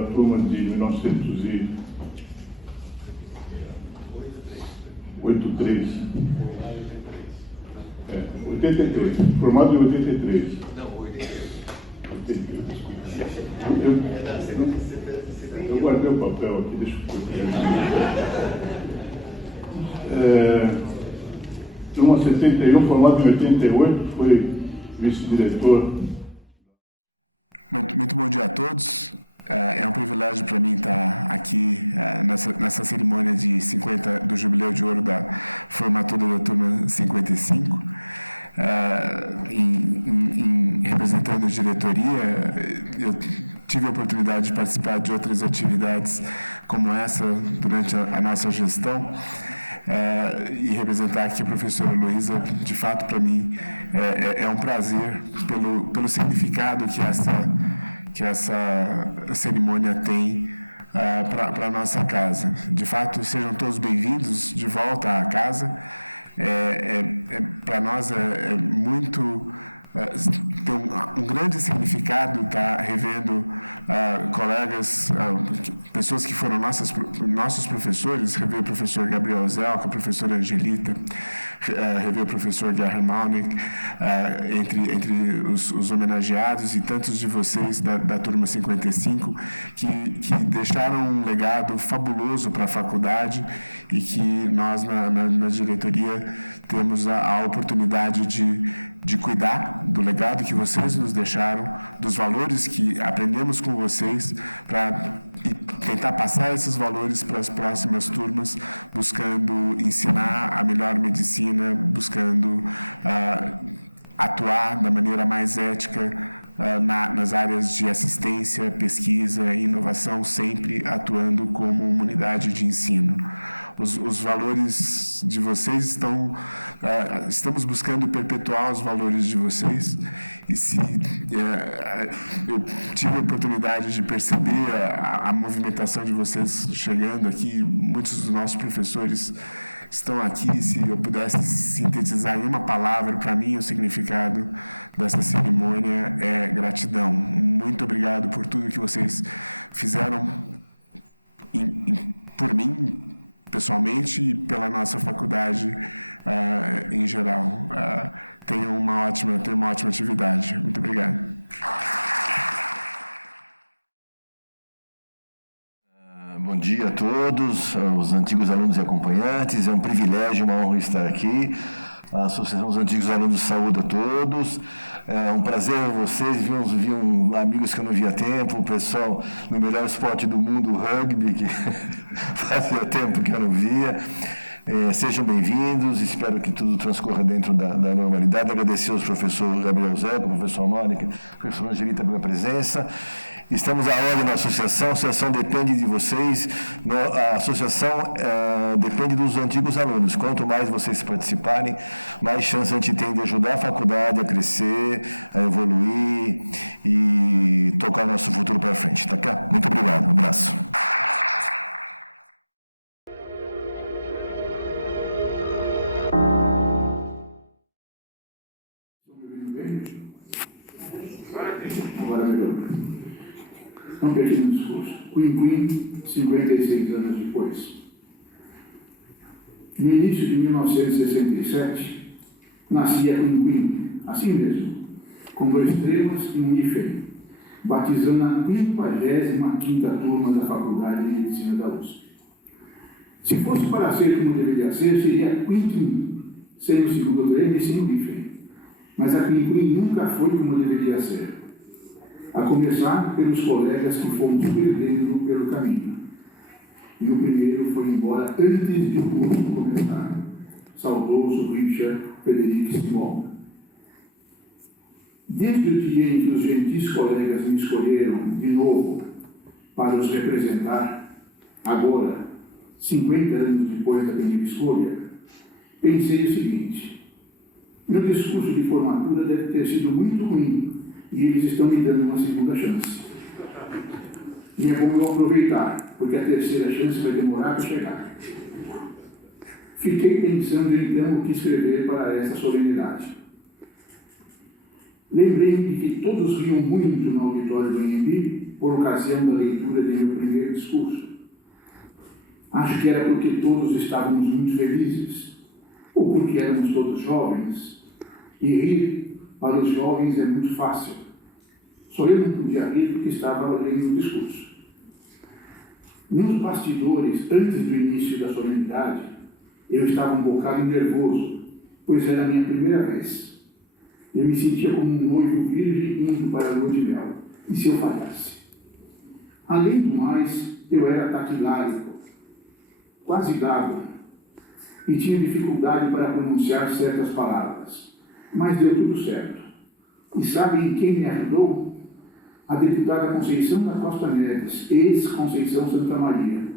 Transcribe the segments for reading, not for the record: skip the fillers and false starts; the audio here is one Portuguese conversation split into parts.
da turma de 1983. 83, formado em 83. Não, 88. Eu guardei o papel aqui, deixa eu turma 71, formado em 88, foi vice-diretor. Muito bom dia a todos. É um privilégio para mim estar aqui nessa cerimônia de 50 do Jubileu de Ouro da formatura da turma 55. Representando a diretoria, eu tive a oportunidade de participar de outras atividades como essa durante a nossa gestão. E representar aqui a professora Heloísa, de fato, para mim, é um prazer pelo significado que essa cerimônia tem para a nossa casa. De fato, sejam todos bem-vindos de volta à casa. Para nós é muito... tem um grande significado estar revendo colegas, pessoas que foram nossos professores, rever o professor Gabriel Zelka, a professora Angelita, rever o professor Gerhard Maunig, entre os homenageados e tantos de vocês da turma 55 que deixaram um legado fabuloso para a faculdade e que nós na diretoria temos a oportunidade de cuidar do legado que vocês nos deixaram, dos valores que aprendemos com vocês, e tentar passar esses valores para as próximas turmas, buscando ensinar a melhor medicina, buscando atuar da maneira mais ética nas áreas de assistência, pesquisa e inovação, sempre atuando como uma unidade de ensino. Os valores de vocês estamos buscando perpetuar os valores de vocês, e eu tive a oportunidade de perceber a movimentação de vocês chegando aqui. Muitos dos nossos professores estão aqui. Se eu pudesse sintetizar em uma palavra, para mim o significado dessa cerimônia é gratidão. Muito obrigado por tudo que vocês fizeram por mim, pessoalmente, e pela nossa faculdade em geral. Tenham uma ótima atividade. Muito obrigado. Bom dia a todos, os antigos alunos e acompanhantes. É um privilégio, uma honra estar aqui. A Associação dos Antigos Alunos saúda a todos. É um prazer ver vocês. Vi amigos que eu não via há tempo, o pessoal no melhor esporte do mundo, o rugby, que fazia tempo que eu não via. Sejam bem-vindos, espero que tudo transcorra dentro da normalidade. Agradecer aos professores Gabriel Zelka, professor Mônica, professor Angelita pela presença. Estamos à ordem na associação, a associação depende de vocês, a associação depende dos antigos alunos. Quanto mais vocês participarem, mais chance a gente tem de ajudar a faculdade a crescer, a evoluir e tocar o nosso futuro para frente. Tá cá? Muito obrigado, um abraço. Agora melhor. Um pequeno discurso. Queen, 56 anos depois. No início de 1967, nascia Queen, assim mesmo, com 2 extremos e um hífen, batizando a 55ª turma da Faculdade de Medicina da USP. Se fosse para ser como deveria ser, seria Queen, sem o segundo trem e sem o hífen. Mas a Queen nunca foi como deveria ser. A começar pelos colegas que fomos perdendo pelo caminho. E o primeiro foi embora antes de o curso começar. Saudoso Richard Frederic Simon. Desde o dia em que os gentis colegas me escolheram de novo para os representar, agora, 50 anos depois da primeira escolha, pensei o seguinte: meu discurso de formatura deve ter sido muito ruim, e eles estão me dando uma segunda chance. E é bom eu aproveitar, porque a terceira chance vai demorar para chegar. Fiquei pensando então o que escrever para essa solenidade. Lembrei-me de que todos riam muito no auditório do Anhembi por ocasião da leitura de meu primeiro discurso. Acho que era porque todos estávamos muito felizes, ou porque éramos todos jovens, e rir para os jovens é muito fácil. Só eu não podia rir porque estava lendo o discurso. Nos bastidores, antes do início da solenidade, eu estava um bocado nervoso, pois era a minha primeira vez. Eu me sentia como um noivo virgem indo para a lua de mel, e se eu falhasse? Além do mais, eu era taquilárico, quase gago, e tinha dificuldade para pronunciar certas palavras, mas deu tudo certo. E sabem quem me ajudou? A deputada Conceição da Costa Neves, ex-Conceição Santa Maria,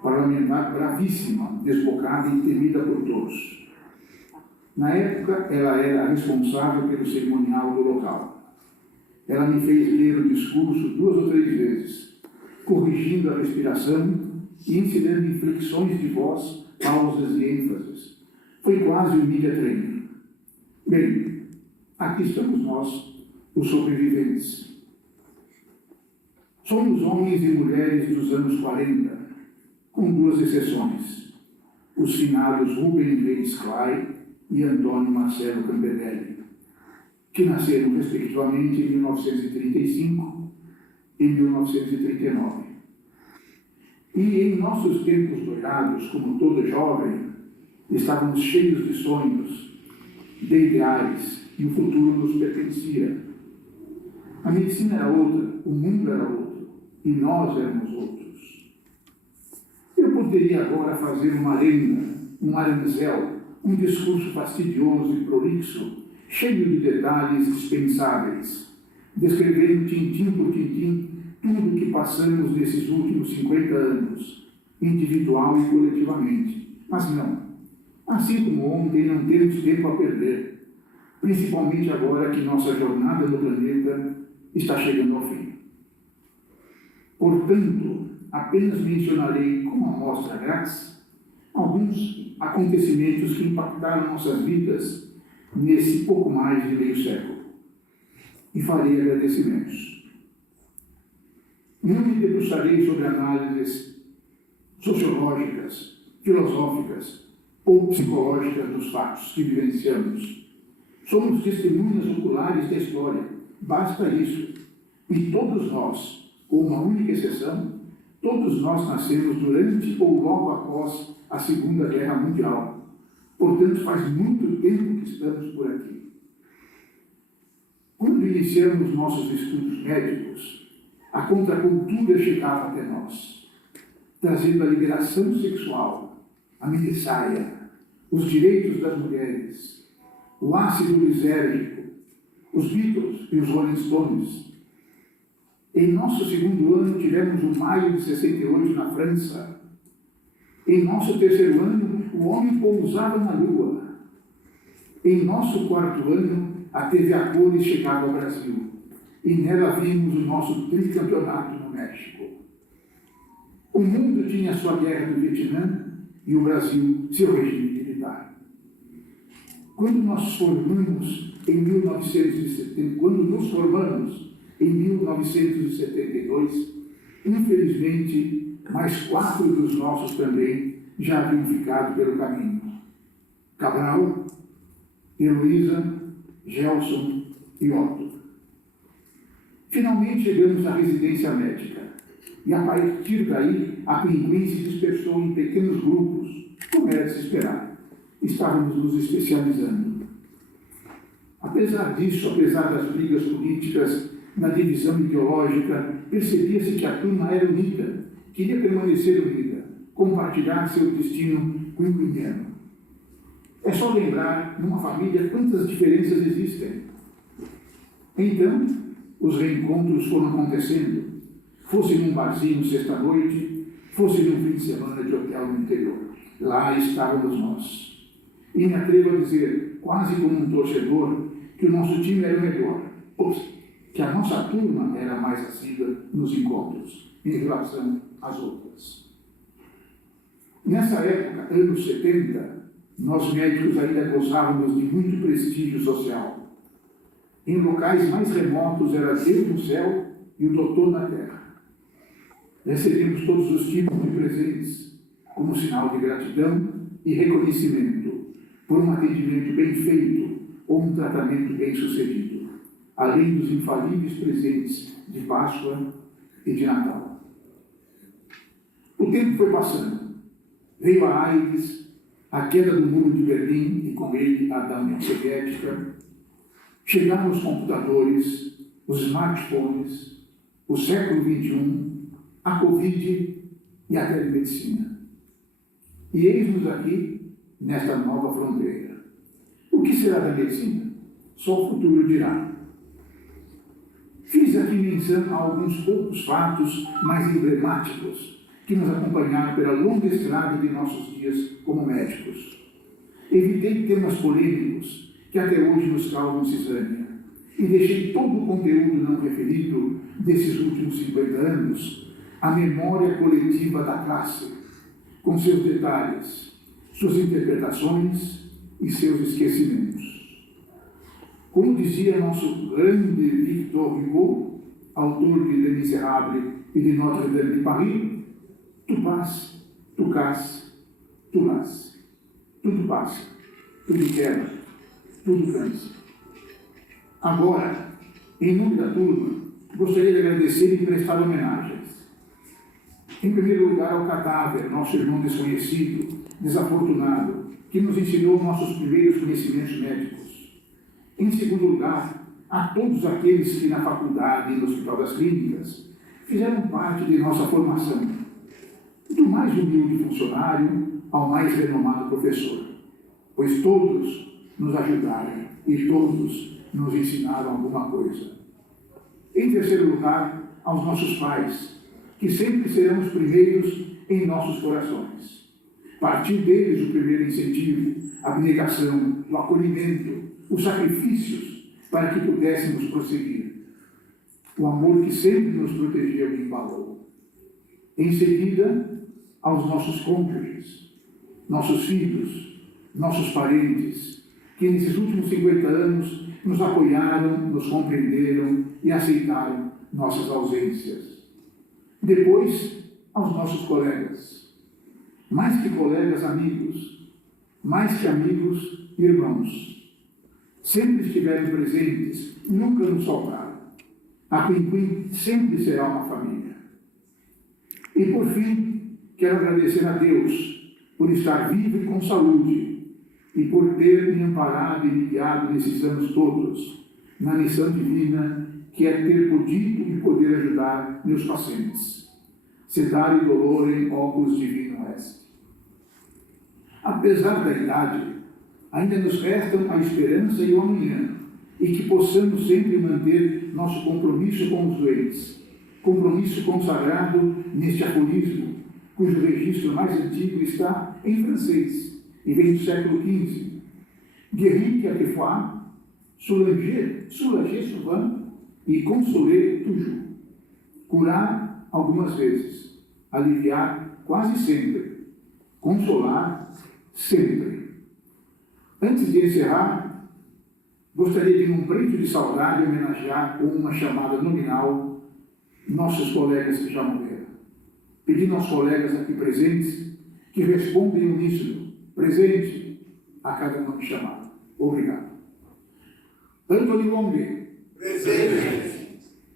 parlamentar bravíssima, desbocada e temida por todos. Na época, ela era a responsável pelo cerimonial do local. Ela me fez ler o discurso 2 ou 3 vezes, corrigindo a respiração e ensinando inflexões de voz, pausas e ênfases. Foi quase um media training. Bem, aqui estamos nós, os sobreviventes. Somos homens e mulheres dos anos 40, com 2 exceções, os finados Rubem Reis Clay e Antônio Marcelo Campedelli, que nasceram respectivamente em 1935 e 1939. E em nossos tempos dourados, como todo jovem, estávamos cheios de sonhos, de ideais, e o futuro nos pertencia. A medicina era outra, o mundo era outro, e nós éramos outros. Eu poderia agora fazer uma arenga, um aranzel, um discurso fastidioso e prolixo, cheio de detalhes dispensáveis, descrevendo tintim por tintim tudo o que passamos nesses últimos 50 anos, individual e coletivamente. Mas não. Assim como ontem, não temos tempo a perder, principalmente agora que nossa jornada no planeta está chegando ao fim. Portanto, apenas mencionarei como amostra grátis alguns acontecimentos que impactaram nossas vidas nesse pouco mais de meio século. E farei agradecimentos. Não me debruçarei sobre análises sociológicas, filosóficas ou psicológicas dos fatos que vivenciamos. Somos testemunhas oculares da história, basta isso. E todos nós, com uma única exceção, todos nós nascemos durante ou logo após a Segunda Guerra Mundial. Portanto, faz muito tempo que estamos por aqui. Quando iniciamos nossos estudos médicos, a contracultura chegava até nós, trazendo a liberação sexual, a minissaia, os direitos das mulheres, o ácido lisérgico, os Beatles e os Rolling Stones. Em nosso segundo ano, tivemos o Maio de 68 na França. Em nosso terceiro ano, o homem pousava na Lua. Em nosso quarto ano, a TV a cores chegava ao Brasil. E nela vimos o nosso tricampeonato no México. O mundo tinha sua guerra do Vietnã e o Brasil seu regime militar. Quando nos formamos em 1972, infelizmente, mais 4 dos nossos também já haviam ficado pelo caminho. Cabral, Heloísa, Gelson e Otto. Finalmente chegamos à residência médica, e a partir daí a pinguim se dispersou em pequenos grupos, como era de se esperar. Estávamos nos especializando. Apesar disso, apesar das brigas políticas, da divisão ideológica, percebia-se que a turma era unida, queria permanecer unida, compartilhar seu destino quinquiniano. É só lembrar, numa família, quantas diferenças existem. Então, os reencontros foram acontecendo, fosse num barzinho sexta-noite, fosse num fim de semana de hotel no interior. Lá estávamos nós. E me atrevo a dizer, quase como um torcedor, que o nosso time era melhor, ou que a nossa turma era mais assídua nos encontros, em relação às outras. Nessa época, anos 70, nós médicos ainda gozávamos de muito prestígio social. Em locais mais remotos era Deus no céu e o doutor na terra. Recebemos todos os tipos de presentes como sinal de gratidão e reconhecimento por um atendimento bem feito ou um tratamento bem sucedido, além dos infalíveis presentes de Páscoa e de Natal. O tempo foi passando. Veio a AIDS, a queda do muro de Berlim e com ele a da União Soviética. Chegaram os computadores, os smartphones, o século XXI, a Covid e a telemedicina. E eis-nos aqui, nesta nova fronteira. O que será da medicina? Só o futuro dirá. Fiz aqui menção a alguns poucos fatos mais emblemáticos que nos acompanharam pela longa estrada de nossos dias como médicos. Evitei temas polêmicos que até hoje nos causam cisânia e deixei todo o conteúdo não referido desses últimos 50 anos à memória coletiva da classe, com seus detalhes, suas interpretações e seus esquecimentos. Como dizia nosso grande Victor Hugo, autor de Les Misérables e de Notre-Dame de Paris, tu passes, tu casses, tu lasses. Tudo passa, tudo quebra, tudo cansa. Agora, em nome da turma, gostaria de agradecer e prestar homenagens. Em primeiro lugar, ao cadáver, nosso irmão desconhecido, desafortunado, que nos ensinou nossos primeiros conhecimentos médicos. Em segundo lugar, a todos aqueles que na faculdade e no Hospital das Clínicas fizeram parte de nossa formação, do mais humilde funcionário ao mais renomado professor, pois todos nos ajudaram e todos nos ensinaram alguma coisa. Em terceiro lugar, aos nossos pais, que sempre serão os primeiros em nossos corações. Partiu deles o primeiro incentivo, a abnegação, o acolhimento, os sacrifícios para que pudéssemos prosseguir. O amor que sempre nos protegeu e embalou. Em seguida, aos nossos cônjuges, nossos filhos, nossos parentes, que nesses últimos 50 anos nos apoiaram, nos compreenderam e aceitaram nossas ausências. Depois, aos nossos colegas. Mais que colegas, amigos. Mais que amigos, irmãos. Sempre estiveram presentes, nunca nos faltaram. A Quim sempre será uma família. E por fim, quero agradecer a Deus por estar vivo e com saúde e por ter me amparado e me guiado nesses anos todos na missão divina que é ter podido e poder ajudar meus pacientes. Sedare dolorem opus divino est. Apesar da idade, ainda nos restam a esperança e o amanhã, e que possamos sempre manter nosso compromisso com os doentes, compromisso consagrado neste aforismo, cujo registro mais antigo está em francês e vem do século XV. Guérir quelquefois, soulager souvent e consoler toujours. Curar algumas vezes, aliviar quase sempre, consolar sempre. Antes de encerrar, gostaria de, num preito de saudade, homenagear com uma chamada nominal nossos colegas que já morreram. Pedindo aos colegas aqui presentes que respondam em uníssono, presente, a cada nome chamado. Obrigado. Antônio Longue. Presente.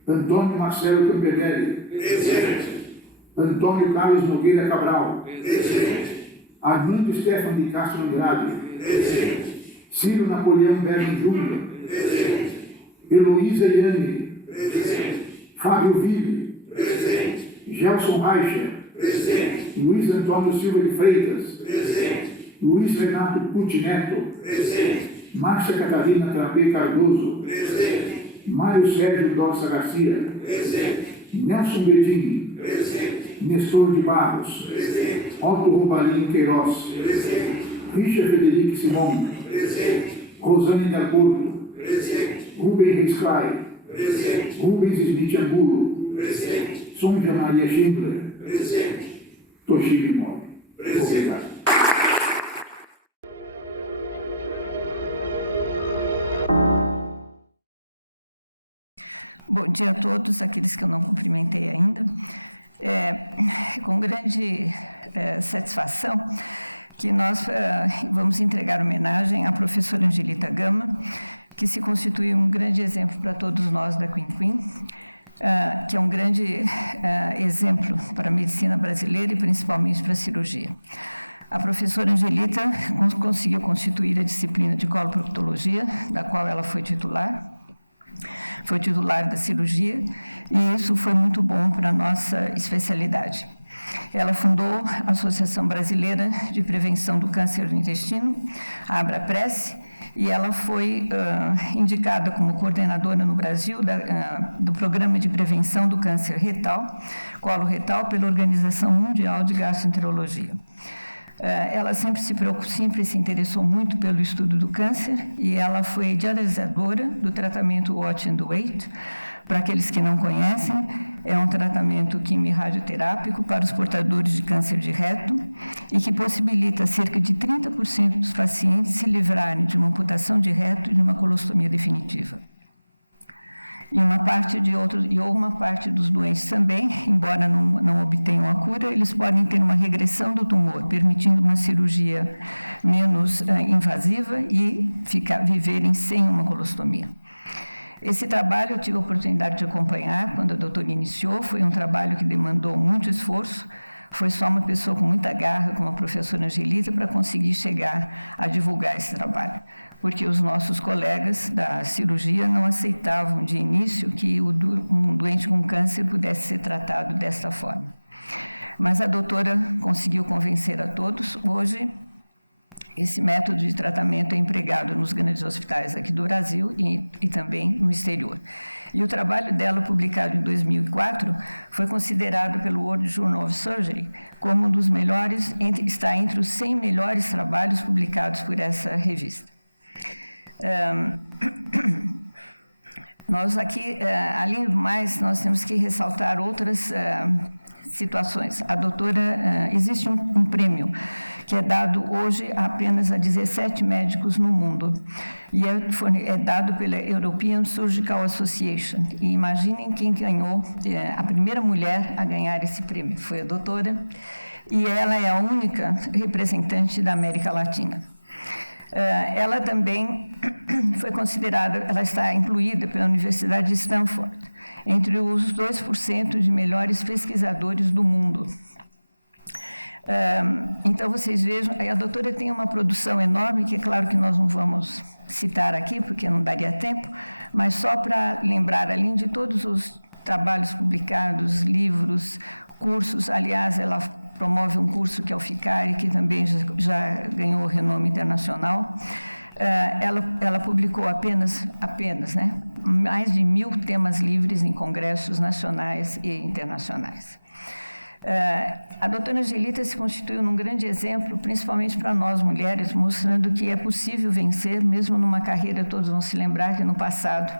Antônio Marcelo Campedelli. Presente. Antônio Carlos Nogueira Cabral. Presente. Armando Stefan de Castro Andrade. Presente. Ciro Napoleão Berlin Júnior. Presente. Heloísa Iane. Presente. Fábio Ville. Presente. Gelson Reicher. Presente. Luiz Antônio Silva de Freitas. Presente. Luiz Renato Pucci Neto. Presente. Márcia Catarina Tapê Cardoso. Presente. Mário Sérgio Dorsa Garcia. Presente. Nelson Bedini. Presente. Nestor de Barros. Presente. Otto Robalinho Queiroz. Presente. Richard Frederico Simon. Presente. Rosane Del Porto. Presente. Rubem Reisclay. Presente. Rubens Smith Angulo. Presente. Sonja Maria Schindler. Presente. Toshiro Mori. Obrigado. Bom dia a todos, aqueles que eu não cumprimentei ainda. Com grande satisfação que nós vamos entregar homenagem à professora Angelita Gama, que se constitui um grande exemplo para todos nós da Queen, que é um grande exemplo para a medicina brasileira e principalmente para a cirurgia. A professora Angelita conseguiu constituir a disciplina de coloproctologia, da qual ela foi titular da cirurgia, e isso foi muito bom para a nossa especialidade. Ela fundou a Associação Brasileira de Prevenção do Câncer do Intestino, a ABRAPRESS, e ela foi indicada como coordenadora no Brasil do Programa de Prevenção do Câncer Retal, colo retal, pela Organização Mundial de Gastroenterologia. Ela sempre se interessou muito pelo estudo do câncer e ela foi idealizadora do tratamento Watch and Wait. Para aqueles que não conhecem, é um tratamento quimio-radioterápico para os portadores de câncer de reto e que possibilita cerca de 30% dos pacientes se livrarem de uma amputação de reto e de uma colostomia definitiva. E uma parte dos doentes também, embora não obtenham a cura, eles podem ter uma regressão do tumor, permitindo uma cirurgia menos invasiva e viverem sem uma colostomia. Esse trabalho eu tive a oportunidade de acompanhar quando a doutora iniciou, foi um trabalho que demandou muito esforço, foi só uma pessoa com muita garra, como a professora Angelita, para conseguir chegar a divulgar esse trabalho, porque os nossos colegas da cirurgia não aceitavam de início que um doente com câncer pudesse ser tratado desta forma. Mas a doutora conseguiu convencer a todos. Hoje, esse método de tratamento é empregado nos grandes hospitais aqui do Brasil e também no exterior. E o trabalho dela, publicado em 2004, foi considerado pelo World Journal of Surgery como um dos melhores, está entre os 100 melhores trabalhos publicados por essa revista. Nós aqui, além do mais, nós temos que ressaltar outras situações. A doutora, existe um prêmio que é dado hoje apenas a 17 médicos no mundo, e é dado pela European Surgical Association. E imaginem quem ganhou, a primeira mulher a ganhar esse prêmio foi a doutora, e ela é a única representante da América Latina. Ela também foi considerada, ela está incluída pela Universidade de Stanford, entre os 2% de melhores pesquisadores do mundo. Então, vocês vejam, a doutora tem uma produção enorme, que é claro que nós não vamos citar aqui, porque não daria tempo, mas só para lembrar, além de todos os trabalhos publicados, livros, cursos, aliás, ela promove um curso que é o FICARI, que também já ganhou renome internacional. Ela publicou apenas, né, mais de 1.000 temas livres em congressos nacionais e internacionais. A doutora Angelita se constituiu num grande exemplo, principalmente para nós mulheres, mostrando que é possível vencer, mesmo numa carreira. Todos vão se lembrar que no passado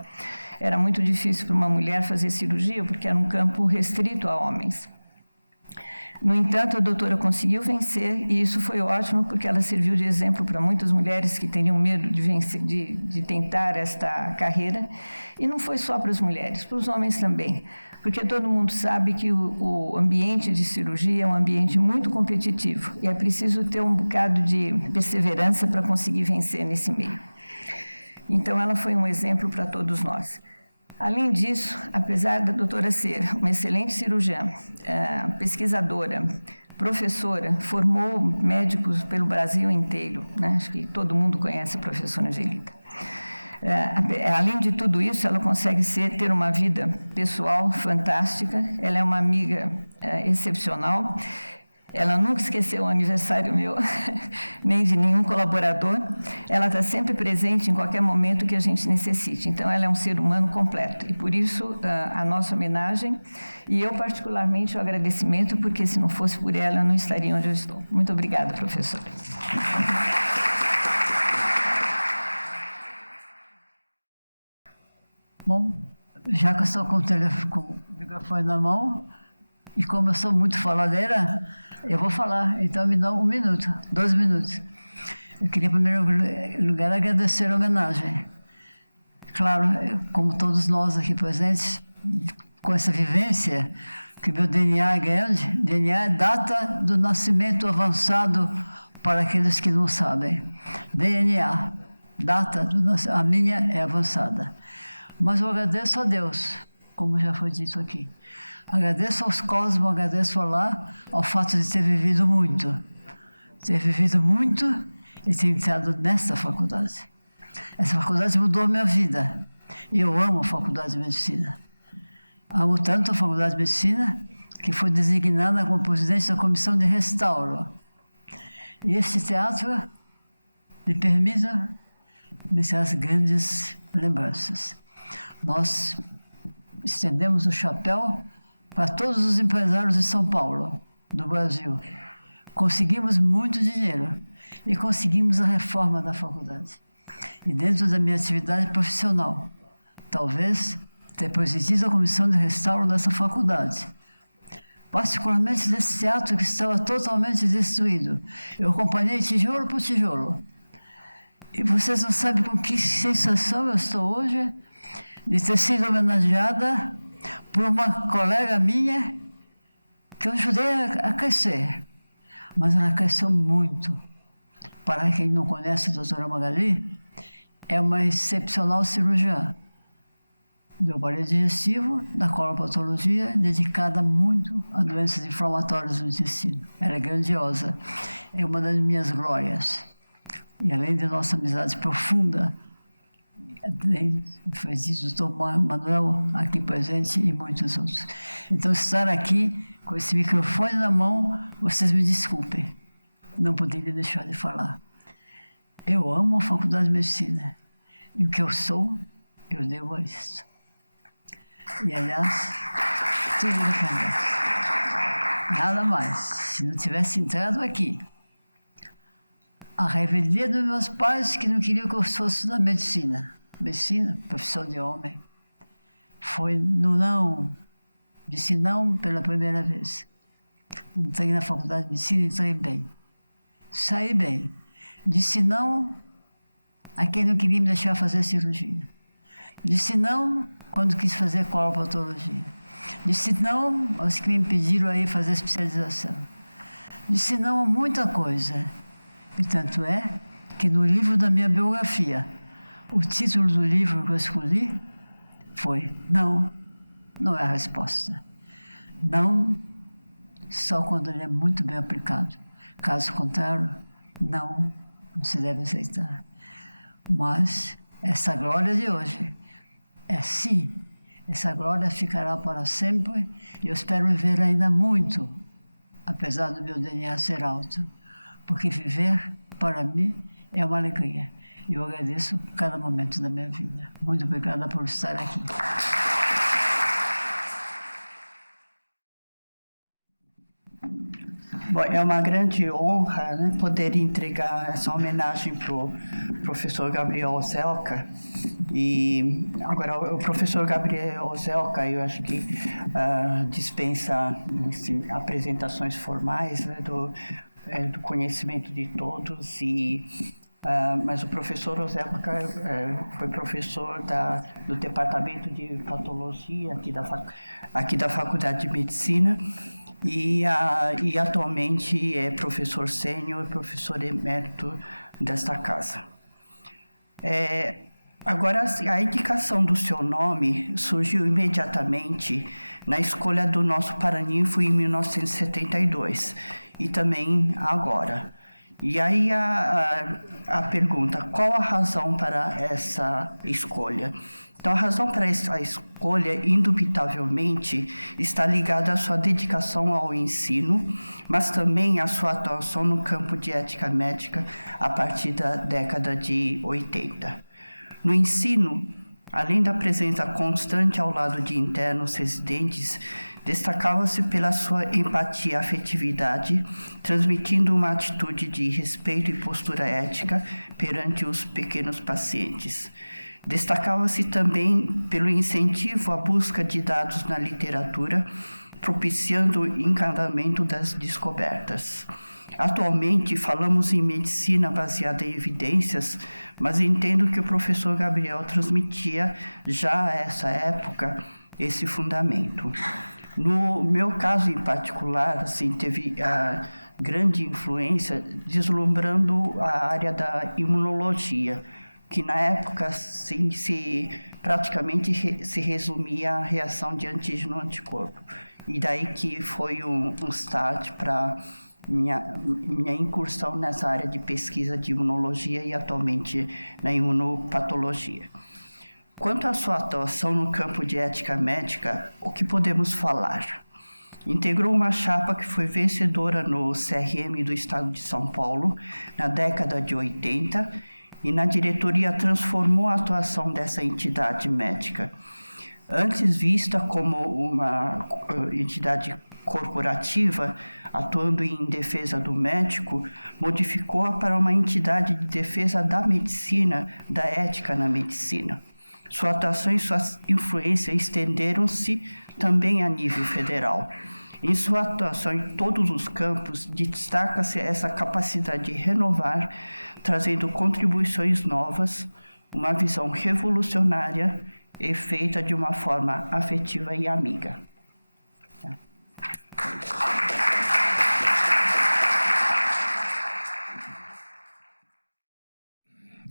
era muito difícil para uma mulher fazer cirurgia, porque era um campo restrito a homens. No entanto, a doutora conseguiu vencer, e isso foi ótimo, porque ela serviu de exemplo para muitas mulheres que teriam medo de vencer, de tentar esta carreira. E não foi só para as mulheres, para os homens também, porque todo mundo sabe que o ambiente de cirurgia é um ambiente muito competitivo, e é preciso ter um bocado de perseverança para conseguir vencer nesse meio. Então, ela foi um exemplo para todos nós. Além disso, apesar da doutora ser uma excelente cirurgiã, pesquisadora, professora, formou médicos pelo Brasil inteiro, né? Acho que todo mundo conhece a professora Angelita. Além de tudo isso, ela consegue ter uma vida pessoal fantástica, ela é uma amiga excepcional. Ela nunca esqueceu o aniversário meu, nem de nenhum colaborador. Ela está sempre presente em qualquer momento que a gente necessite. Então, ela é um ser humano completo. E, por isso, a nossa homenagem. E eu, particularmente, o agradecimento, porque, se não fosse por ela, eu não estaria onde eu estou. Muito obrigada, professora. Bom, já que eu estou com o microfone na mão, e como eu sou muito faladeira, eu vou falar, então me dá 1 minuto, 2 minutos. Eu queria, em primeiro lugar, agradecer a homenagem. Claro, como todos nós aqui presentes, com essa vivência, que meu DNA é grande. DNA é data do nascimento avançado para aqueles que não sabem. DNA, data do nascimento, a minha é avançada. Mas eu agradeço a Deus, como já foi dito aqui. Agradeço aos cosmos, agradeço a lá, ao fato de ter vivido muito. Ter vivido muito e ter entrado nessa faculdade. Essa faculdade mudou a minha vida. E eu amo a Faculdade de Medicina. Amo tanto a Faculdade de Medicina que foi designada como presidente da Comissão de Restauro. E este teatro me permite as grandes lembranças. Nós estendemos o chapéu para todos os empresários de São Paulo, do Brasil. Conseguimos muito dinheiro e conseguimos a reforma da faculdade. E dentro da minha atividade profissional, talvez ter presidido a comissão de restauro dessa faculdade, particularmente desse teatro que estava totalmente destruído. Eu acompanhei tijolo por tijolo. E vocês não sabem com que sensação eu estou hoje de ter sido homenageada por uma colega minha que eu ajudei a crescer. Mas ela cresceu muito. Para quem não conhece a doutora Magali, é uma excepcional cirurgiã do aparelho digestivo, da colopatologia, dedicada muito a doenças inflamatórias do intestino. Ela é grandiosa, é uma das minhas glórias. E além de nossa amizade profunda, foi dito o Dr. Manuel aqui presente e muitos outros. Então, estar aqui com esse microfone na mão, vocês me desculpem, não poderia deixar de falar. Eu amo a Faculdade de Medicina e o que eu sou, eu devo a isso. E, aliás, tudo dependente. Nada mais. Se não tivesse entrado aqui, a revelia dos meus pais que não queriam que eu fosse da medicina. Medicina, profissão de homem. Foi no não. Disse não pela primeira vez. Entrei na faculdade de medicina e entrei bem. Saí bem. Disse não a quem não queria me deixar fazer cirurgia. Disse não quando quis fazer colopatologia. Disse não aos que me impediram aí fazer especialização. Disse não a muita coisa. E tanto é que no livro da minha biografia, o título do livro que eu escolhi foi Não, não é a resposta. Não, só quando ele é muito bem aplicado. Caso contrário, não se deve aceitar. Mas essa glória de hoje é sim, essa glória ficará para sempre e eu espero viver ainda muito, apesar do meu DNA ser alto, porque viver, para mim, é uma alegria. E eu agradeço cada momento da minha vida. Muito obrigada por estar aqui. Bom, é uma grande honra, né, poder entregar essa homenagem para o professor Gabriel Ozelka. E agora o professor Gabriel Ozelka, eu acho que dispensa assim, apresentações formais, né, do conhecimento de todos. Mas o professor Ozelka foi professor do Departamento de Patologia aqui da Faculdade de Medicina. E atualmente é professor sênior, professor emérito desta casa. Agora, a indicação do seu nome surgiu imediatamente na escolha do nosso Paraninfo em 1972 e também agora. E aí a pergunta, qual a razão para essa escolha? Então, a razão para essa escolha, indubitavelmente, está ligada à sua dedicação ao ensino, mas também à sua atuação no campo de ética médica a partir da década de 80. No ensino, além da presença constante ao lado de internos residentes, destacava-se pela sua empatia e afetividade, transmitindo uma atitude de respeito e postura ética perante os pequenos pacientes. Destacava-se também pelo incentivo à busca de dados na literatura, propiciando o encaminhamento das descobertas. Atualmente, falamos em medicina baseada em evidências, mas entendo que o professor Gabriel transmitia, já a essa época, esse fundamento. No meu caso em particular, assim, teve a grande influência deslumbrando a área da imunologia, que na época assim, praticamente se resumia à reação de antígeno-anticorpo. E daí que foi um start para minha incursão nessa área de pesquisa de imunologia e atualmente na imunopatologia. Quanto à sua atuação no campo de ética médica, o que podemos falar? Integrou uma chapa que foi vencedora no CRM do Estado de São Paulo na década de 80 e na diretoria transformou a atuação dessa entidade médica. Antes vista como uma entidade corporativa, atuando em defesa do médico, modificou-a para uma entidade de defesa da medicina, da ética na medicina. Sua atuação e sua influência estenderam-se também a nível federal. Em sua atuação em todos os campos, destaca-se essa capacidade de renovar, trazendo contribuições novas, uma visão revolucionária e feita de uma forma afetiva e amiga.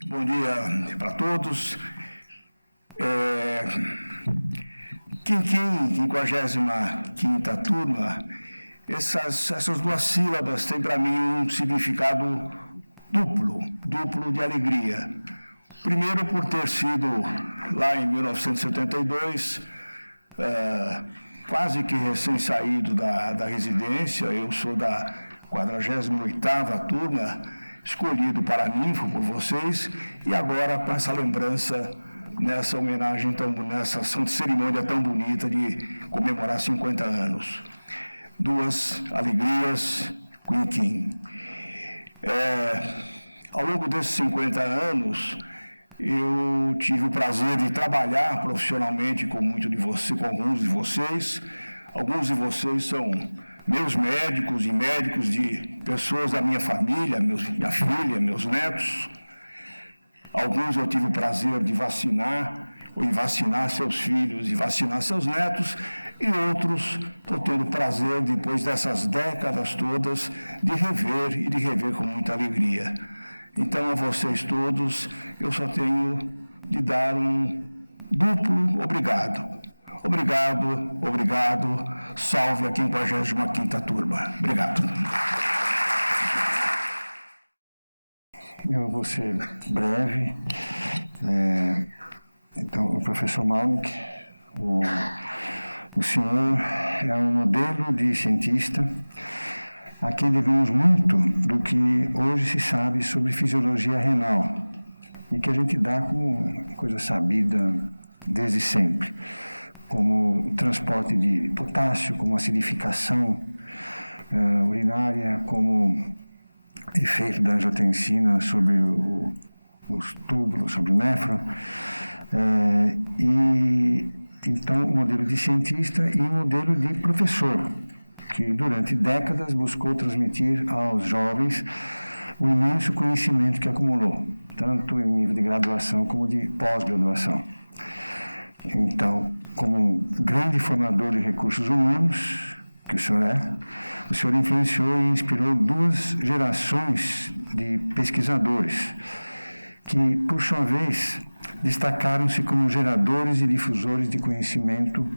Bom dia para todos. 55ª turma, essas duas sílabas têm para mim um significado duplo de alegria. Primeiro, por ter sido, lá em 1972, quase que recém-saído da residência, eu sou da 48ª turma, escolhido para ninfo por vocês, e agora com essa lembrança, nessa homenagem, nessa cerimônia tão bonita de comemorar 50 anos. Duas alegrias, Quinquim. Ao longo desses 50 anos, eu tive o prazer de trabalhar profissionalmente com alguns de vocês. Alguns de vocês são meus médicos e médicos de pessoas da minha família, minha filha, meus netos. Alguns eu tive o prazer de vacinar, ou em vacinar seus filhos e vacinar seus netos, e outros estou tendo o prazer, depois dessas décadas todas, de rever com muita alegria. Então, a vocês todos, eu só tenho de dar um duplo obrigado. Obrigado, salve a 55ª turma. Obrigado. Eu vou ser breve. Então, o professor Malnick, o senhor é um modelo de cientista a quem devemos muito do que hoje se sabe sobre fisiologia renal e que a gente dá como coisa sabida desde sempre, como o transporte de potássio, como acidificação urinária, como efeito da angiotensina sobre os túbulos, sobre o néfron. Então, o modelo de cientista e o modelo de professor, que durante décadas buscou transmitir aos jovens o imenso conhecimento que acumulou, tanto em nível de graduação como de pós-graduação. Então, como um grande formador de recursos humanos, que o senhor influenciou e inspirou duas gerações de pesquisadores que, por sua vez, destacaram-se como geradores e difusores de conhecimento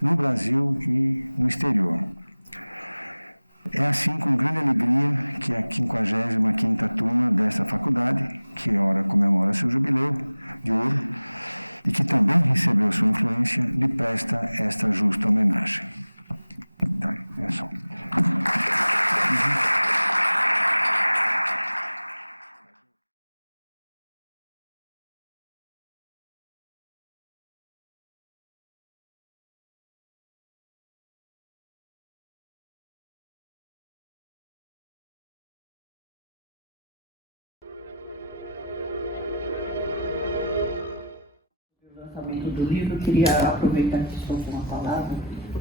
no Brasil e no exterior. É assim, com grande alegria, que a 55ª turma desta faculdade, que ora comemora seu jubileu de ouro, e que também recebeu sua influência, lhe presta esta justa homenagem. Tá, é só. Lançamento do livro, queria aproveitar que estou com a palavra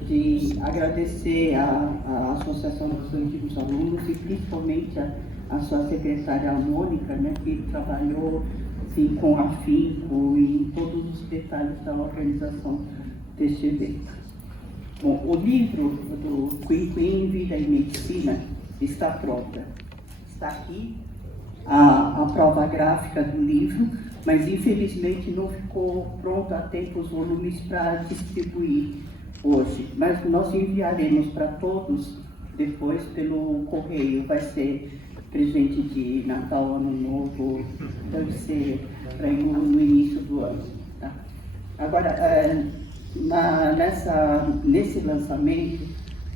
de agradecer à Associação dos Antigos Alunos e principalmente a sua secretária Mônica, né, que trabalhou assim, com afinco e em todos os detalhes da organização deste evento. Bom, o livro do Queen, Vida e Medicina, está pronta. Está aqui a prova gráfica do livro, mas infelizmente não ficou pronto a tempo os volumes para distribuir hoje. Mas nós enviaremos para todos depois pelo correio. Vai ser presente de Natal, Ano Novo, deve ser para no início do ano. Tá? Agora, nesse lançamento,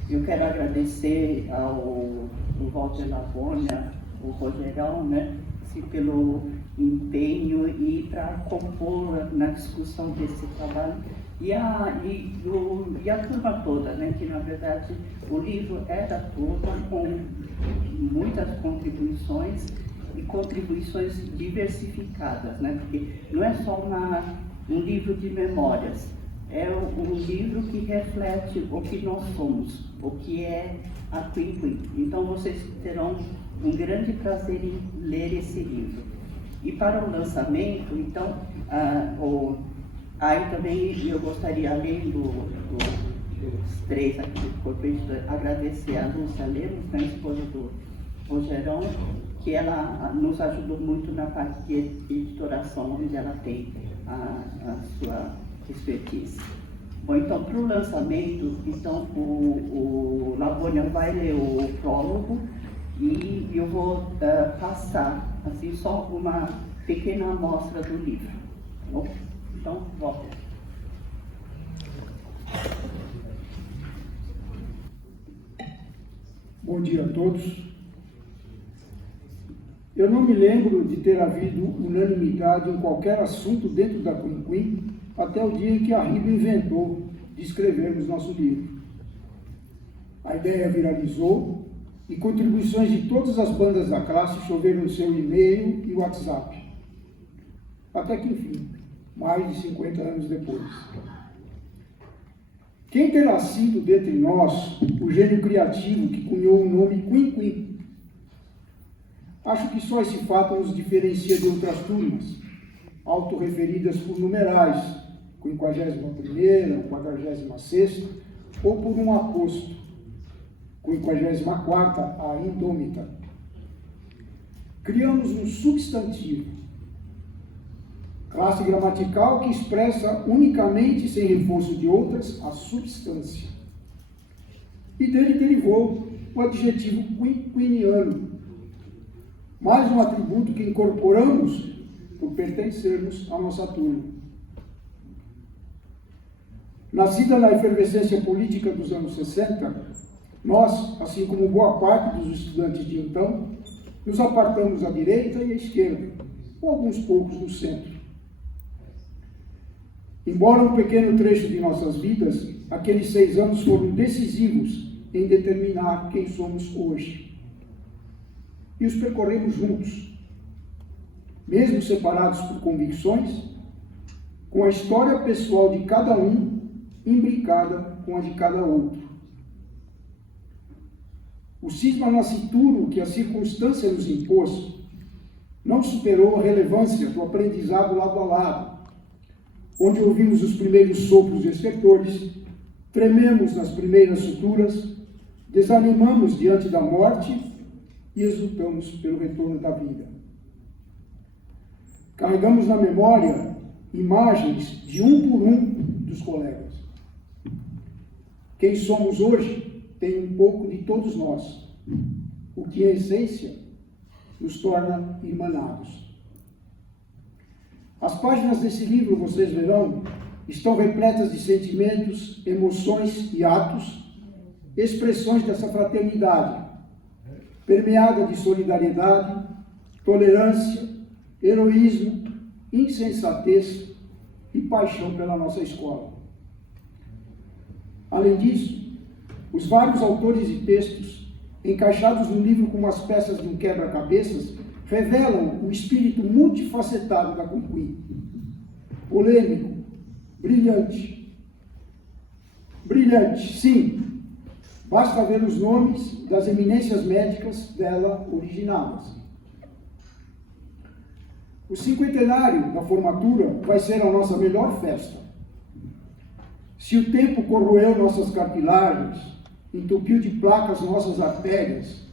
eu quero agradecer ao Walter Lavônia, o Rogerão, né, pelo empenho e para compor na discussão desse trabalho, e a turma toda, né, que na verdade o livro é da turma, com muitas contribuições e contribuições diversificadas, né, porque não é só um livro de memórias, é um livro que reflete o que nós somos, o que é a Queen. Então vocês terão um grande prazer em ler esse livro. E para o lançamento, então, aí também eu gostaria, além dos três aqui do Corpo Editor, agradecer a Lúcia Lemos, a esposa do Rogerão, que ela nos ajudou muito na parte de editoração, onde ela tem a sua expertise. Bom, então, para o lançamento, então, o Lavônia vai ler o prólogo e eu vou passar, assim, só uma pequena amostra do livro. Tá bom? Então, volta. Bom dia a todos. Eu não me lembro de ter havido unanimidade em qualquer assunto dentro da Queen até o dia em que a RIB inventou de escrevermos nosso livro. A ideia viralizou e contribuições de todas as bandas da classe choveram no seu e-mail e WhatsApp. Até que, enfim, mais de 50 anos depois. Quem terá sido dentre nós o gênio criativo que cunhou o nome Queen? Acho que só esse fato nos diferencia de outras turmas, autorreferidas por numerais, 51ª, 46ª, ou por um aposto, 54ª, a indômita. Criamos um substantivo, classe gramatical que expressa unicamente, sem reforço de outras, a substância. E dele derivou o adjetivo queeniano, mais um atributo que incorporamos por pertencermos à nossa turma. Nascida na efervescência política dos anos 60, nós, assim como boa parte dos estudantes de então, nos apartamos à direita e à esquerda, ou alguns poucos no centro. Embora um pequeno trecho de nossas vidas, aqueles 6 anos foram decisivos em determinar quem somos hoje. E os percorremos juntos, mesmo separados por convicções, com a história pessoal de cada um imbricada com a de cada outro. O cisma nascituro que a circunstância nos impôs não superou a relevância do aprendizado lado a lado, onde ouvimos os primeiros sopros estertores, trememos nas primeiras suturas, desanimamos diante da morte e exultamos pelo retorno da vida. Carregamos na memória imagens de um por um dos colegas. Quem somos hoje tem um pouco de todos nós, o que, em essência, nos torna irmanados. As páginas desse livro, vocês verão, estão repletas de sentimentos, emoções e atos, expressões dessa fraternidade, permeada de solidariedade, tolerância, heroísmo, insensatez e paixão pela nossa escola. Além disso, os vários autores e textos, encaixados no livro como as peças de um quebra-cabeças, revelam o espírito multifacetado da Queen. Polêmico, brilhante. Brilhante, sim. Basta ver os nomes das eminências médicas dela originadas. O 50º da formatura vai ser a nossa melhor festa. Se o tempo corroeu nossas capilares, entupiu de placas nossas artérias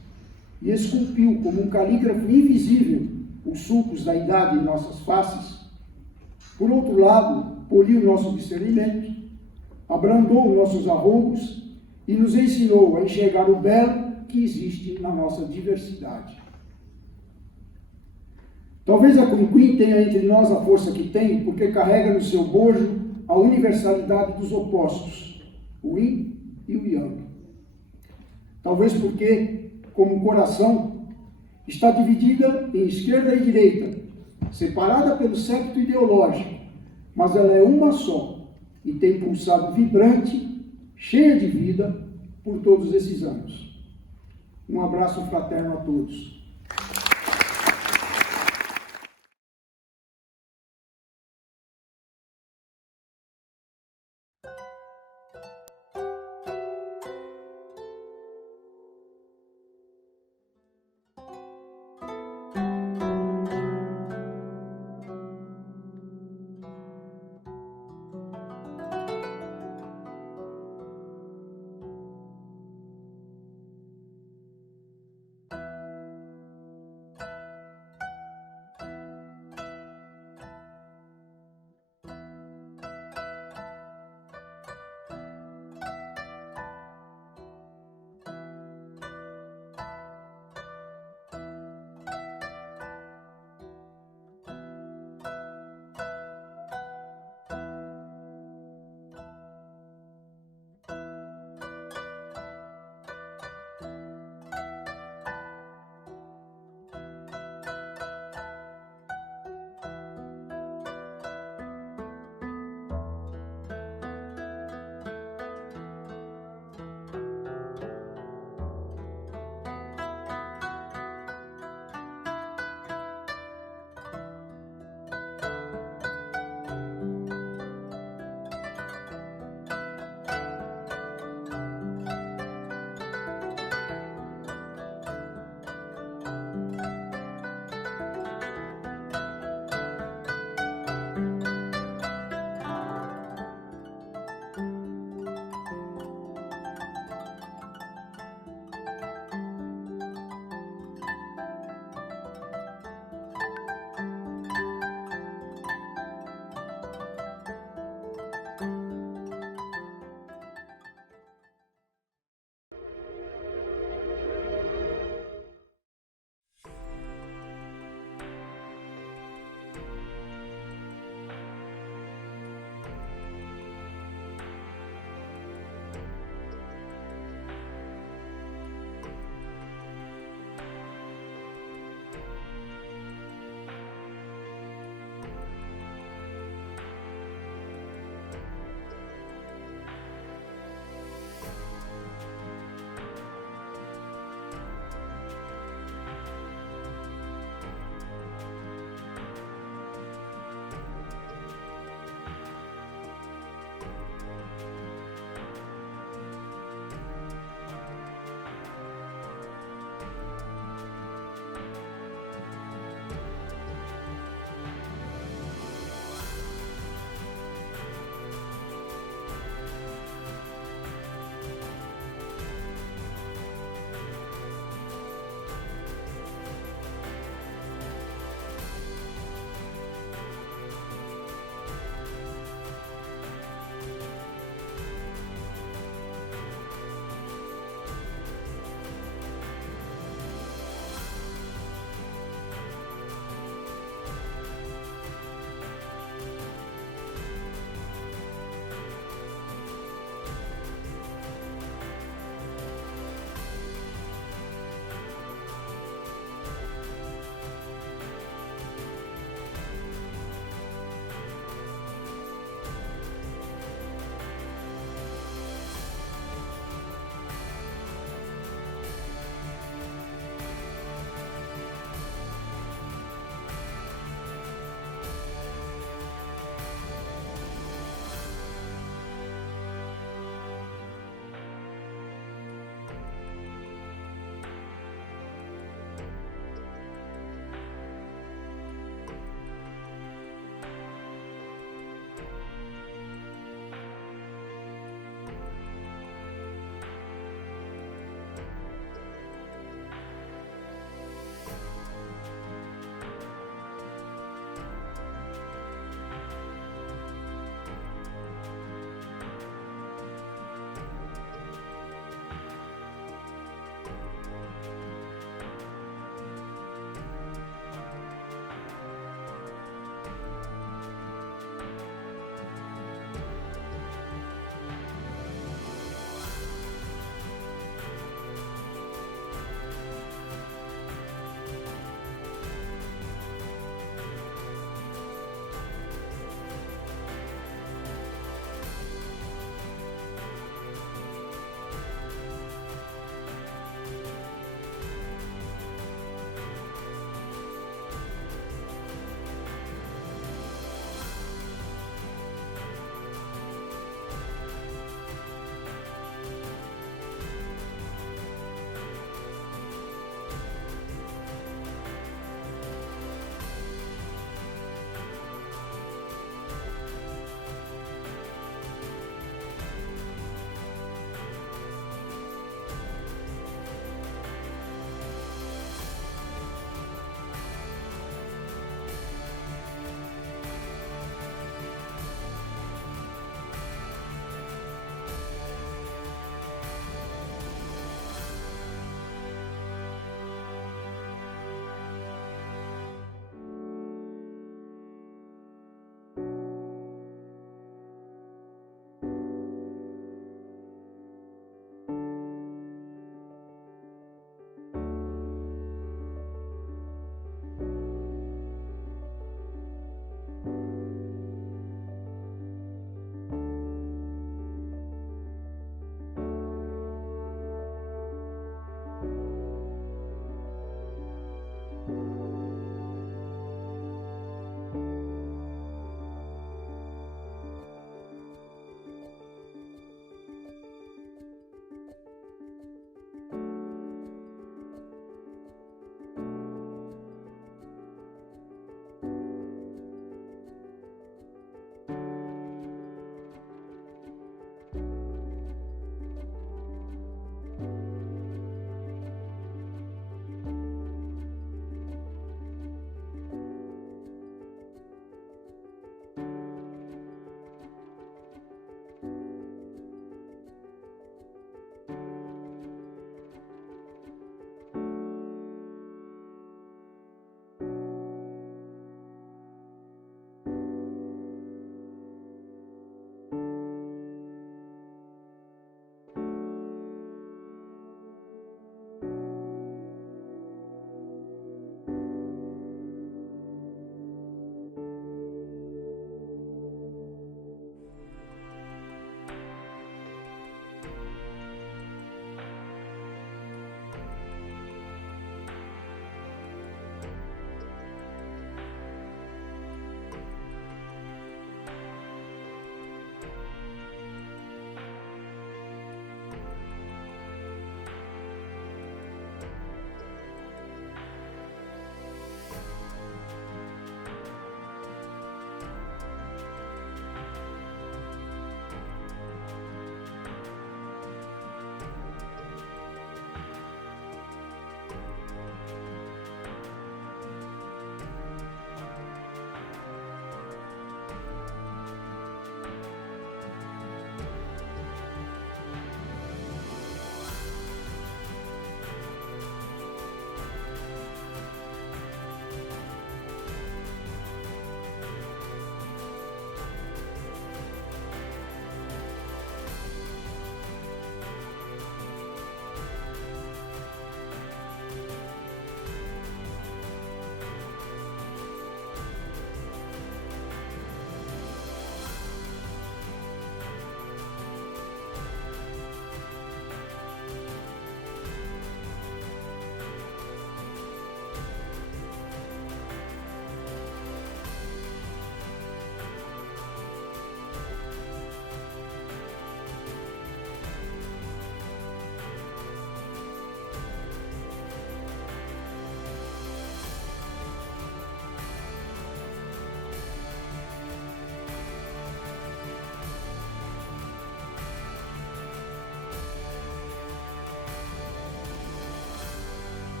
e esculpiu como um calígrafo invisível os sulcos da idade em nossas faces, por outro lado, poliu nosso discernimento, abrandou nossos arroubos e nos ensinou a enxergar o belo que existe na nossa diversidade. Talvez a Quinquim tenha entre nós a força que tem, porque carrega no seu bojo a universalidade dos opostos, o yin e o yang. Talvez porque, como o coração, está dividida em esquerda e direita, separada pelo septo ideológico, mas ela é uma só e tem pulsado vibrante, cheia de vida, por todos esses anos. Um abraço fraterno a todos.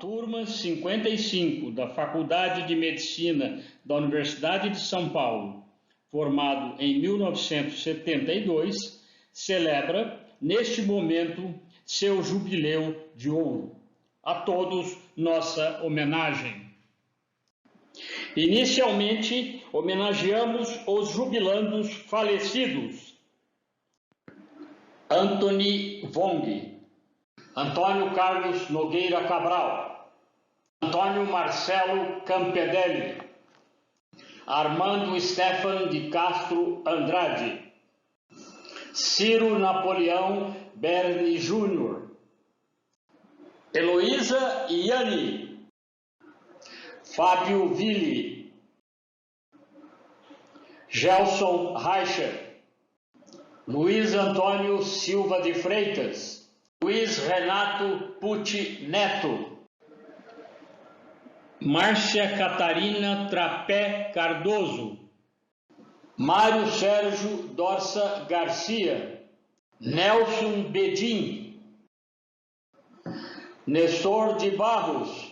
turma 55 da Faculdade de Medicina da Universidade de São Paulo, formado em 1972, celebra, neste momento, seu jubileu de ouro. A todos, nossa homenagem. Inicialmente, homenageamos os jubilandos falecidos. Anthony Wong, Antônio Carlos Nogueira Cabral, Antônio Marcelo Campedelli, Armando Stefan de Castro Andrade, Ciro Napoleão Berni Júnior, Heloísa Iani, Fábio Ville, Gelson Reicher, Luiz Antônio Silva de Freitas, Luiz Renato Pucci Neto, Márcia Catarina Trapé Cardoso, Mário Sérgio Dorsa Garcia, Nelson Bedin, Nestor de Barros,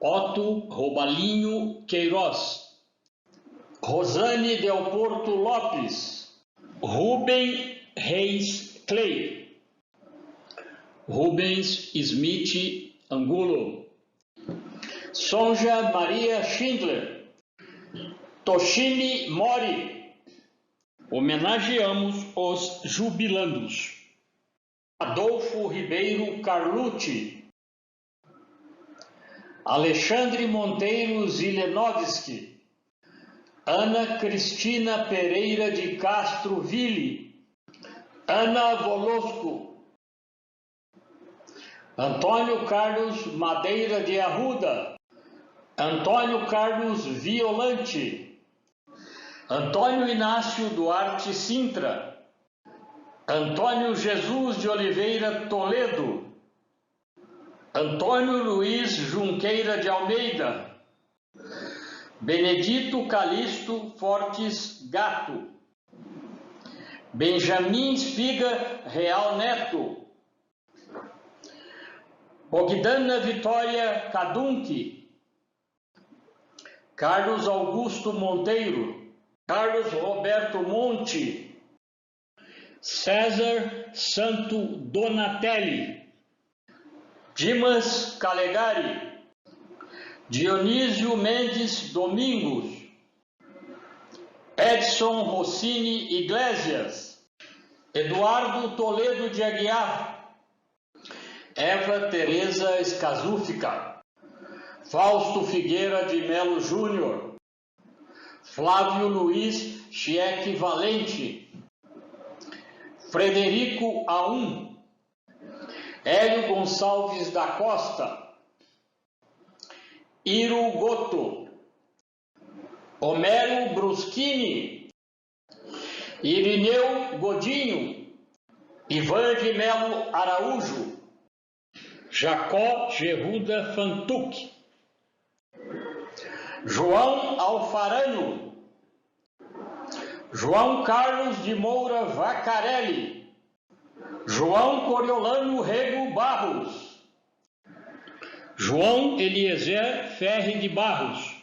Otto Robalinho Queiroz, Rosane Del Porto Lopes, Rubem Reis Clay, Rubens Smith Angulo, Sonja Maria Schindler, Toshimi Mori. Homenageamos os jubilandos. Adolfo Ribeiro Carlucci, Alexandre Monteiro Zilenovski, Ana Cristina Pereira de Castro Ville, Ana Volosco, Antônio Carlos Madeira de Arruda, Antônio Carlos Violante, Antônio Inácio Duarte Sintra, Antônio Jesus de Oliveira Toledo, Antônio Luiz Junqueira de Almeida, Benedito Calixto Fortes Gato, Benjamin Espiga Real Neto, Bogdana Vitória Cadunqui, Carlos Augusto Monteiro, Carlos Roberto Monte, César Santo Donatelli, Dimas Calegari, Dionísio Mendes Domingos, Edson Rossini Iglesias, Eduardo Toledo de Aguiar, Eva Tereza Escazúfica, Fausto Figueira de Melo Júnior, Flávio Luiz Chieque Valente, Frederico Aum, Hélio Gonçalves da Costa, Iro Goto, Homero Bruschini, Irineu Godinho, Ivan de Melo Araújo, Jacó Gerruda Fantuc, João Alfarano, João Carlos de Moura Vacarelli, João Coriolano Rego Barros, João Eliezer Ferre de Barros,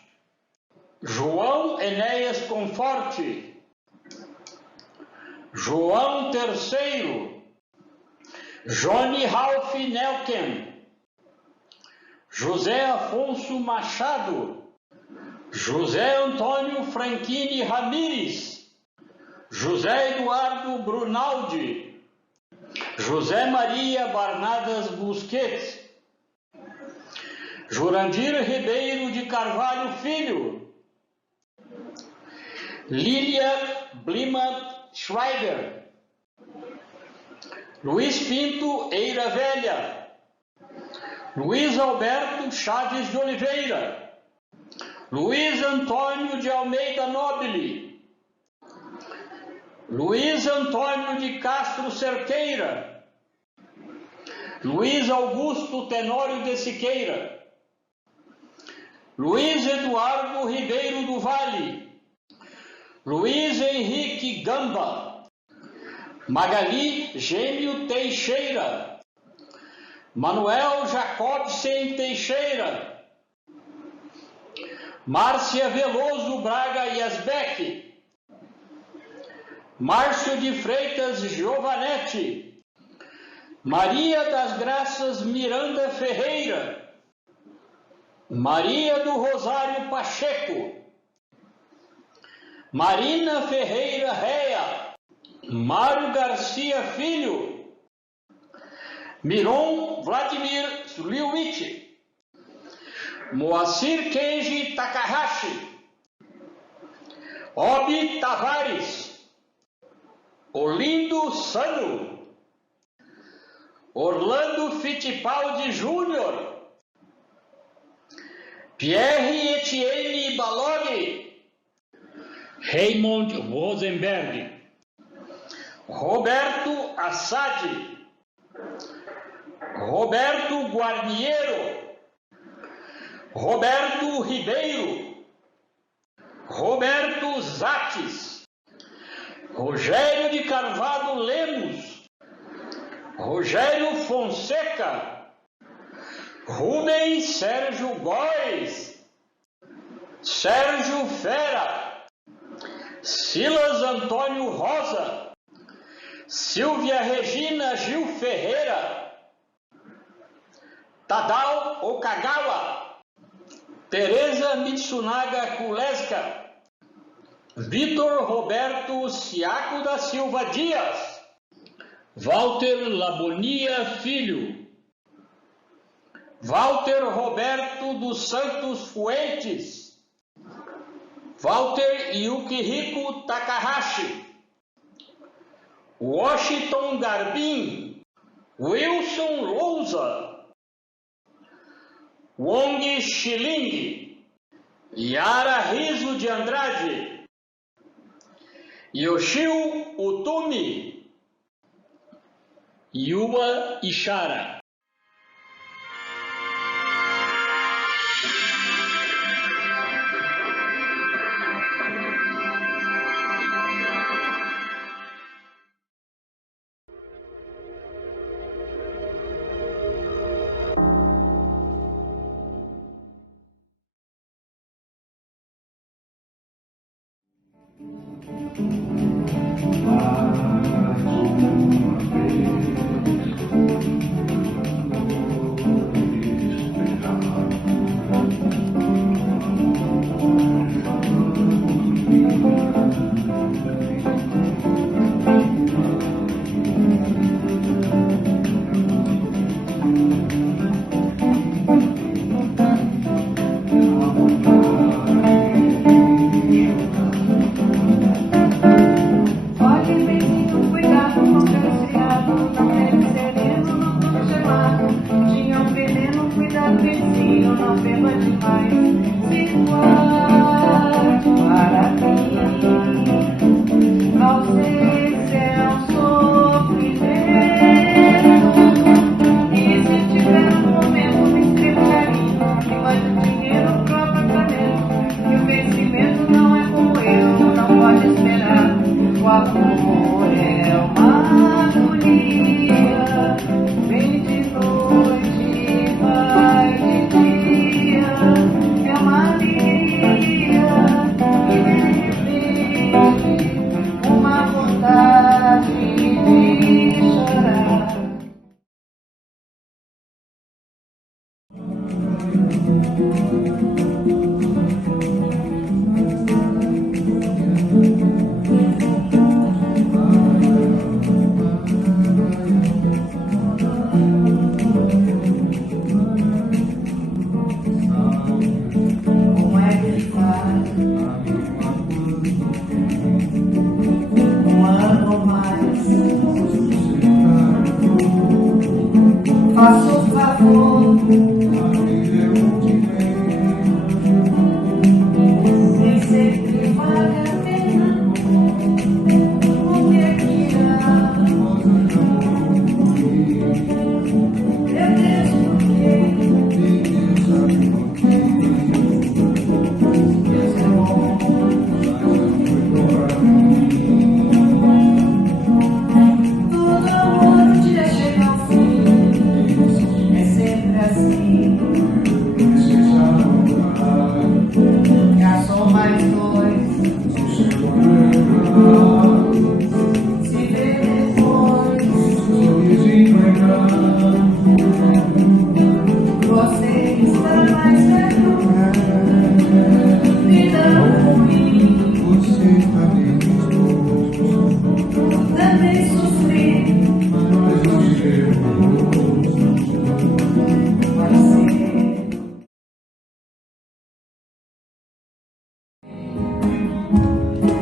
João Enéas Conforte, João Terceiro, Johnny Ralph Nelken, José Afonso Machado, José Antônio Franchini Ramires, José Eduardo Brunaldi, José Maria Barnadas Busquets, Jurandir Ribeiro de Carvalho Filho, Lília Blima Schreiber, Luiz Pinto Eira Velha, Luiz Alberto Chaves de Oliveira, Luiz Antônio de Almeida Nobile, Luiz Antônio de Castro Cerqueira, Luiz Augusto Tenório de Siqueira, Luiz Eduardo Ribeiro do Vale, Luiz Henrique Gamba, Magali Gêmeo Teixeira, Manuel Jacobsen Teixeira, Márcia Veloso Braga Yasbeck, Márcio de Freitas Giovanetti, Maria das Graças Miranda Ferreira, Maria do Rosário Pacheco, Marina Ferreira Reia, Mário Garcia Filho, Miron Vladimir Liuich, Moacir Kenji Takahashi, Obi Tavares, Olindo Sano, Orlando Fittipaldi Júnior, Pierre Etienne Baloghi, Raymond Rosenberg, Roberto Assad, Roberto Guarniero, Roberto Ribeiro, Roberto Zates, Rogério de Carvalho Lemos, Rogério Fonseca, Rubens Sérgio Góes, Sérgio Fera, Silas Antônio Rosa, Silvia Regina Gil Ferreira, Tadao Okagawa, Tereza Mitsunaga Kuleska, Vitor Roberto Siaco da Silva Dias, Walter Labonia Filho, Walter Roberto dos Santos Fuentes, Walter Yukihiko Takahashi, Washington Garbin, Wilson Lousa, Wong Shiling, Yara Riso de Andrade, Yoshio Utumi, Yuba Ishara. Faça o favor, e sempre vale a pena, o que é que há? Meu Deus, por quê? Deus é bom, todo amor um dia chega ao fim. nem sofrer. Nós não seremos Para ser.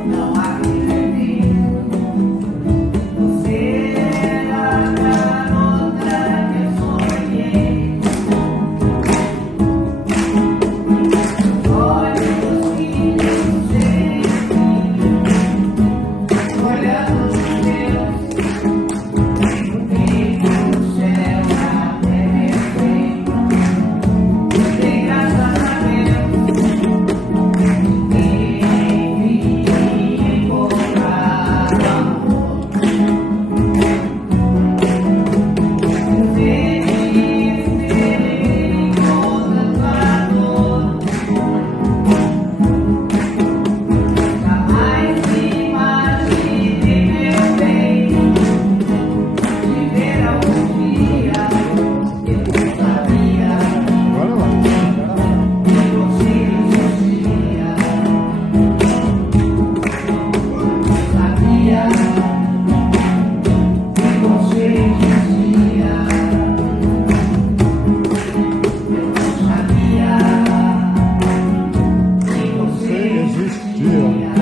Não acreditei. Você era a garota que eu sonhei. Olha os filhos sempre olhando os meus. O brilho do céu até meu peito. Tem graças a Deus. Quem encontrar amor. Feliz encontrando a dor. Jamais imaginei, meu bem, de ver algum dia. Eu não sabia que você existia. Sabia que você existia. Eu não sabia que você existia.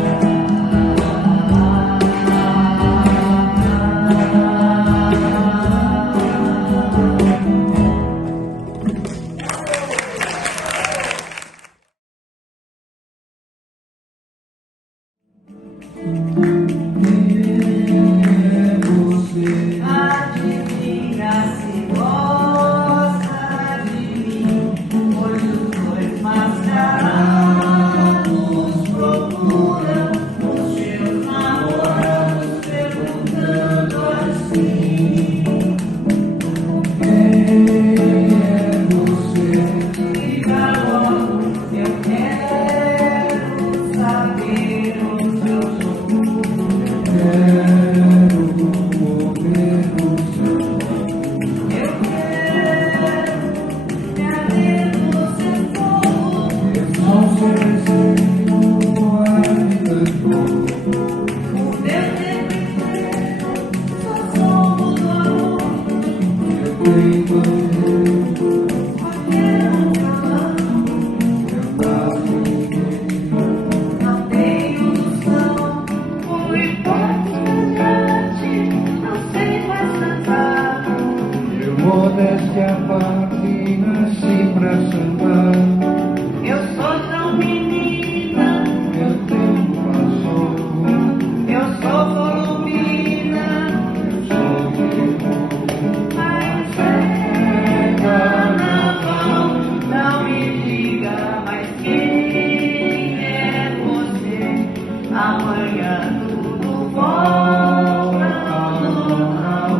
Adivinha se gosta de mim, pois os dois mascarados procuram os seus namorados, perguntando assim: quem é você? Diga logo, eu quero saber o seu nome. Quero morrer no seu nome. Eu quero me abrir no seu fogo. Eu não sei se não é tanto. O meu tempo inteiro só somos do amor. Eu tenho qualquer um violão. Eu faço não tenho noção. Fui bastante, não sei mais cantar. Eu modéstia à parte, nasci pra sambar. Eu sou tão menina, Meu tempo passou, eu sou volumina, eu sou mas chega na mão. Não me diga mais quem é você. Amanhã tudo volta ao normal.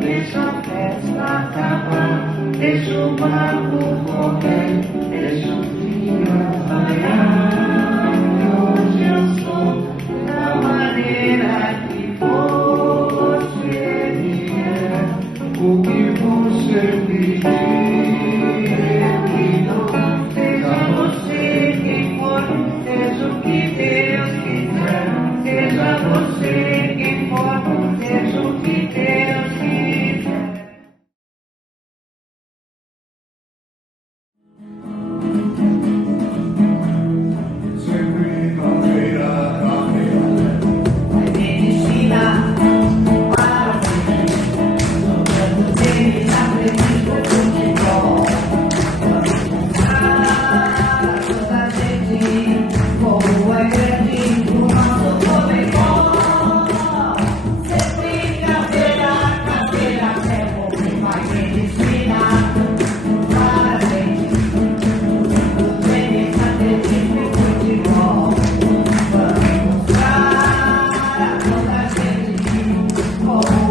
Deixa a festa acabar, deixa o barco correr, deixa o dia raiar. E hoje eu sou da maneira que você me quer. o que você pedir. Eu que dou, seja você quem for, seja o que Deus quiser. Seja você quem for, seja o que Deus quiser. Sempre na feira da feira. Vai medicina para o fim, jogando tênis, acredito no futebol. Vamos mostrar a toda a gente como é grande o nosso futebol. Sempre caveira, caveira, ferro, vai medicina para a gente, jogando tênis, atletismo e futebol. Vamos mostrar a toda a gente como